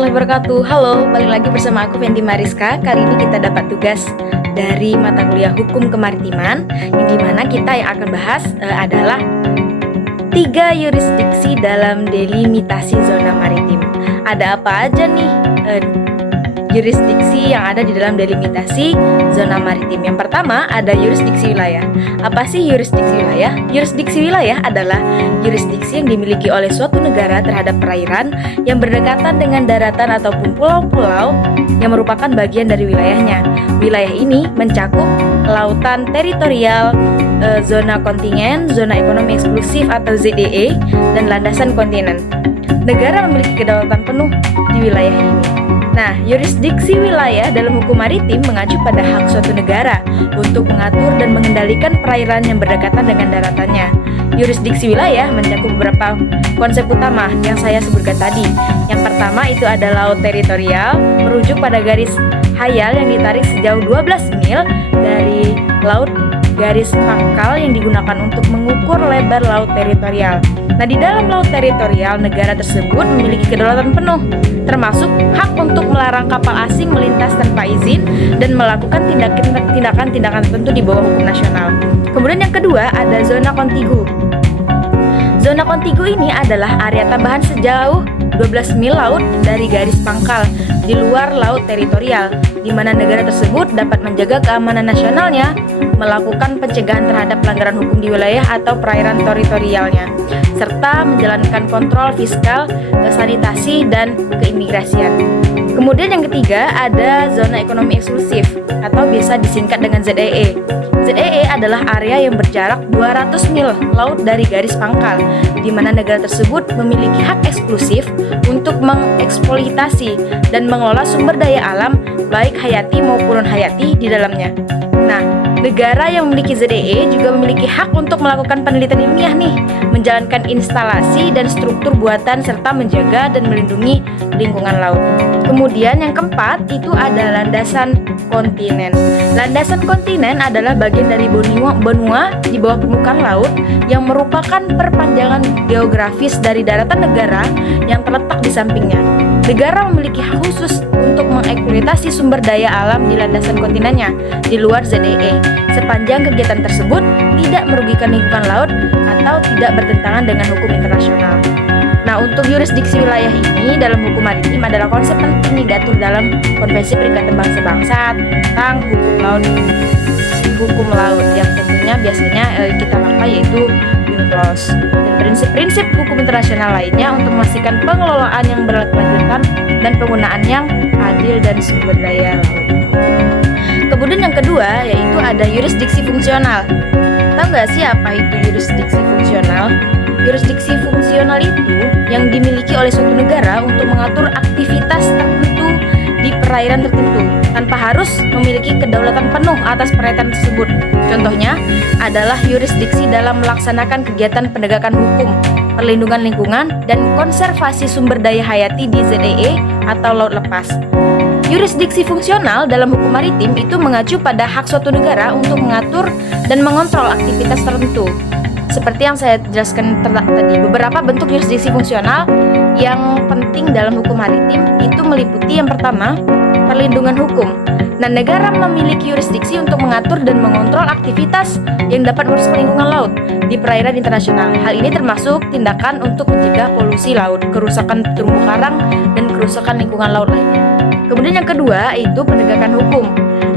warahmatullahi wabarakatuh. Halo, balik lagi bersama aku Fendi Mariska. Kali ini kita dapat tugas dari mata kuliah Hukum Kemaritiman, yang dimana kita yang akan bahas adalah 3 yurisdiksi dalam delimitasi zona maritim. Ada apa aja nih yurisdiksi yang ada di dalam delimitasi zona maritim? Yang pertama ada yurisdiksi wilayah. Apa sih yurisdiksi wilayah? Yurisdiksi wilayah adalah yurisdiksi yang dimiliki oleh suatu negara terhadap perairan yang berdekatan dengan daratan ataupun pulau-pulau yang merupakan bagian dari wilayahnya. Wilayah ini mencakup lautan teritorial, zona kontingen, zona ekonomi eksklusif atau ZEE, dan landasan kontinen. Negara memiliki kedaulatan penuh di wilayah ini. Nah, yurisdiksi wilayah dalam hukum maritim mengacu pada hak suatu negara untuk mengatur dan mengendalikan perairan yang berdekatan dengan daratannya. Yurisdiksi wilayah mencakup beberapa konsep utama yang saya sebutkan tadi. Yang pertama itu ada laut teritorial, merujuk pada garis hayal yang ditarik sejauh 12 mil dari laut garis pangkal yang digunakan untuk mengukur lebar laut teritorial. Nah, di dalam laut teritorial, negara tersebut memiliki kedaulatan penuh, termasuk hak untuk melarang kapal asing melintas tanpa izin dan melakukan tindakan-tindakan tertentu di bawah hukum nasional. Kemudian yang kedua ada zona kontigu. Zona kontigu ini adalah area tambahan sejauh 12 mil laut dari garis pangkal di luar laut teritorial, di mana negara tersebut dapat menjaga keamanan nasionalnya, melakukan pencegahan terhadap pelanggaran hukum di wilayah atau perairan teritorialnya, serta menjalankan kontrol fiskal, sanitasi, dan keimigrasian. Kemudian yang ketiga ada zona ekonomi eksklusif atau biasa disingkat dengan ZEE. ZEE adalah area yang berjarak 200 mil laut dari garis pangkal, di mana negara tersebut memiliki hak eksklusif untuk mengeksploitasi dan mengelola sumber daya alam baik hayati maupun non-hayati di dalamnya. Nah, negara yang memiliki ZEE juga memiliki hak untuk melakukan penelitian ilmiah nih, menjalankan instalasi dan struktur buatan serta menjaga dan melindungi lingkungan laut. Kemudian yang keempat itu ada landasan kontinen. Landasan kontinen adalah bagian dari benua di bawah permukaan laut yang merupakan perpanjangan geografis dari daratan negara yang terletak di sampingnya. Negara memiliki hak khusus untuk mengeksploitasi sumber daya alam di landasan kontinennya di luar ZEE, sepanjang kegiatan tersebut tidak merugikan lingkungan laut atau tidak bertentangan dengan hukum internasional. Nah, untuk yurisdiksi wilayah ini dalam hukum maritim adalah konsep penting diatur dalam Konvensi Perikatan Bangsa-Bangsa tentang hukum laut yang tentunya biasanya kita pakai yaitu UNCLOS, dan prinsip-prinsip hukum internasional lainnya untuk memastikan pengelolaan yang berkelanjutan dan penggunaan yang adil dan sumber daya laut. Kemudian yang kedua yaitu ada yurisdiksi fungsional. Tahu nggak sih apa itu yurisdiksi fungsional? Yurisdiksi fungsional itu yang dimiliki oleh suatu negara untuk mengatur aktivitas tertentu di perairan tertentu tanpa harus memiliki kedaulatan penuh atas perairan tersebut. Contohnya adalah yurisdiksi dalam melaksanakan kegiatan penegakan hukum, perlindungan lingkungan, dan konservasi sumber daya hayati di ZEE atau laut lepas. Yurisdiksi fungsional dalam hukum maritim itu mengacu pada hak suatu negara untuk mengatur dan mengontrol aktivitas tertentu. Seperti yang saya jelaskan tadi, beberapa bentuk yurisdiksi fungsional yang penting dalam hukum maritim itu meliputi yang pertama, perlindungan hukum. Nah, negara memiliki yurisdiksi untuk mengatur dan mengontrol aktivitas yang dapat merusak lingkungan laut di perairan internasional. Hal ini termasuk tindakan untuk mencegah polusi laut, kerusakan terumbu karang, dan kerusakan lingkungan laut lainnya. Kemudian yang kedua itu penegakan hukum.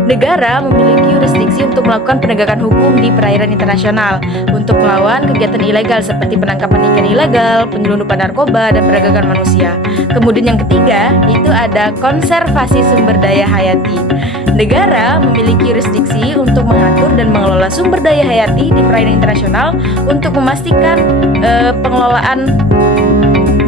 Negara memiliki yurisdiksi untuk melakukan penegakan hukum di perairan internasional untuk melawan kegiatan ilegal seperti penangkapan ikan ilegal, penyelundupan narkoba, dan perdagangan manusia. Kemudian yang ketiga itu ada konservasi sumber daya hayati. Negara memiliki yurisdiksi untuk mengatur dan mengelola sumber daya hayati di perairan internasional untuk memastikan pengelolaan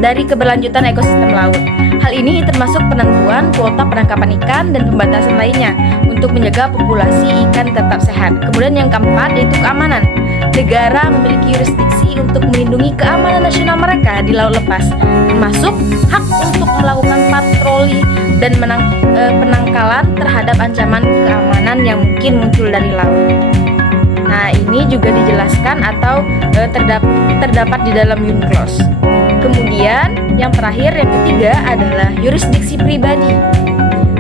dari keberlanjutan ekosistem laut. Hal ini termasuk penentuan kuota penangkapan ikan dan pembatasan lainnya untuk menjaga populasi ikan tetap sehat. Kemudian yang keempat yaitu keamanan. Negara memiliki yurisdiksi untuk melindungi keamanan nasional mereka di laut lepas, termasuk hak untuk melakukan patroli dan penangkalan terhadap ancaman keamanan yang mungkin muncul dari laut. Nah, ini juga dijelaskan atau terdapat di dalam UNCLOS. Kemudian yang terakhir, yang ketiga adalah yurisdiksi pribadi.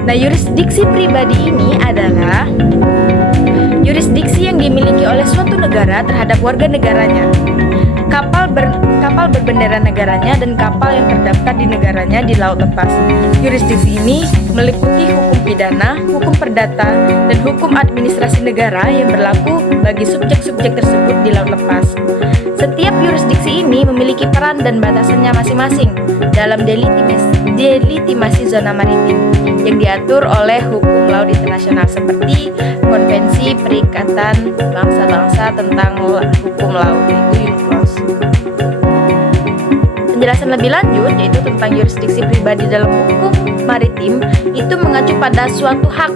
Nah, yurisdiksi pribadi ini adalah yurisdiksi yang dimiliki oleh suatu negara terhadap warga negaranya, kapal berbendera negaranya, dan kapal yang terdaftar di negaranya di laut lepas. Yurisdiksi ini meliputi hukum pidana, hukum perdata, dan hukum administrasi negara yang berlaku bagi subjek-subjek tersebut di laut lepas. Setiap yurisdiksi ini memiliki peran dan batasannya masing-masing dalam delegitimasi zona maritim yang diatur oleh hukum laut internasional seperti Konvensi Perikatan Bangsa-Bangsa tentang Hukum Laut, yaitu UNCLOS. Penjelasan lebih lanjut yaitu tentang yurisdiksi pribadi dalam hukum maritim itu mengacu pada suatu hak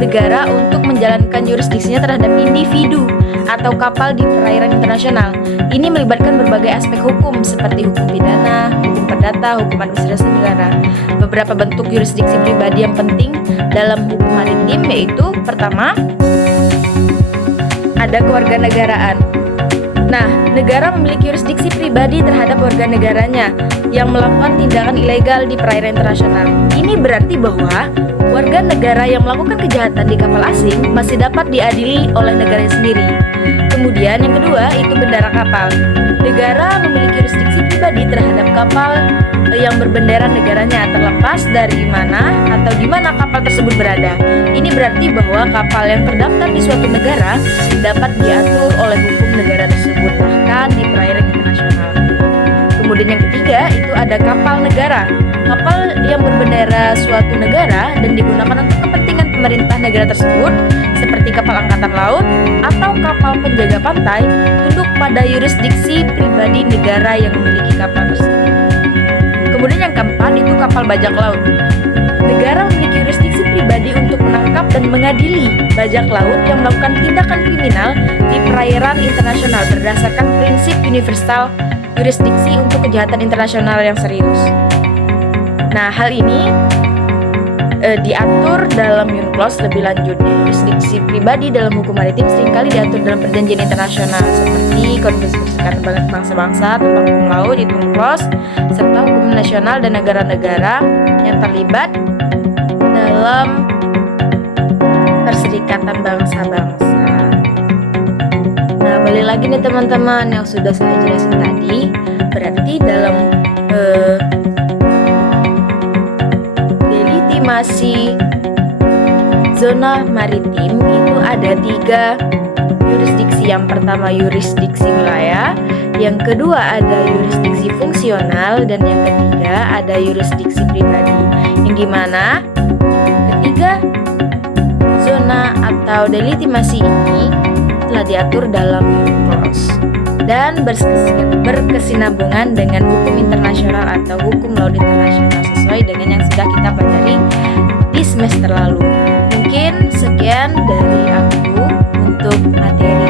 negara untuk menjalankan yurisdiksinya terhadap individu atau kapal di perairan internasional. Ini melibatkan berbagai aspek hukum seperti hukum pidana, hukum perdata, hukum administrasi negara. Beberapa bentuk yurisdiksi pribadi yang penting dalam hukum maritim yaitu pertama, ada kewarganegaraan. Nah, negara memiliki yurisdiksi pribadi terhadap warga negaranya yang melakukan tindakan ilegal di perairan internasional. Ini berarti bahwa warga negara yang melakukan kejahatan di kapal asing masih dapat diadili oleh negaranya sendiri. Kemudian yang kedua itu bendera kapal. Negara memiliki yurisdiksi pribadi terhadap kapal yang berbendera negaranya terlepas dari mana atau di mana kapal tersebut berada. Ini berarti bahwa kapal yang terdaftar di suatu negara dapat diatur oleh hukum negara tersebut bahkan di perairan internasional. Kemudian yang ketiga itu ada kapal negara. Kapal yang berbendera suatu negara dan digunakan untuk kepentingan pemerintah negara tersebut seperti kapal angkatan laut atau kapal penjaga pantai tunduk pada yurisdiksi pribadi negara yang memiliki kapal tersebut. Kemudian yang keempat itu kapal bajak laut. Negara memiliki yurisdiksi pribadi untuk menangkap dan mengadili bajak laut yang melakukan tindakan kriminal di perairan internasional berdasarkan prinsip universal yurisdiksi untuk kejahatan internasional yang serius. Nah, hal ini diatur dalam UNCLOS lebih lanjut. Yurisdiksi pribadi dalam hukum maritim seringkali diatur dalam perjanjian internasional seperti Konvensi Perikatan Bangsa-Bangsa tentang hukum laut yaitu UNCLOS, serta hukum nasional dan negara-negara yang terlibat dalam Perserikatan Bangsa-Bangsa. Nah, balik lagi nih teman-teman yang sudah saya jelasin tadi, berarti dalam delegitimasi zona maritim itu ada 3 yurisdiksi. Yang pertama yurisdiksi wilayah, yang kedua ada yurisdiksi fungsional, dan yang ketiga ada yurisdiksi pribadi. Yang dimana ketiga zona atau delegitimasi ini telah diatur dalam UNCLOS dan berkesinambungan dengan hukum internasional atau hukum laut internasional sesuai dengan yang sudah kita pelajari di semester lalu. Mungkin sekian dari aku untuk materi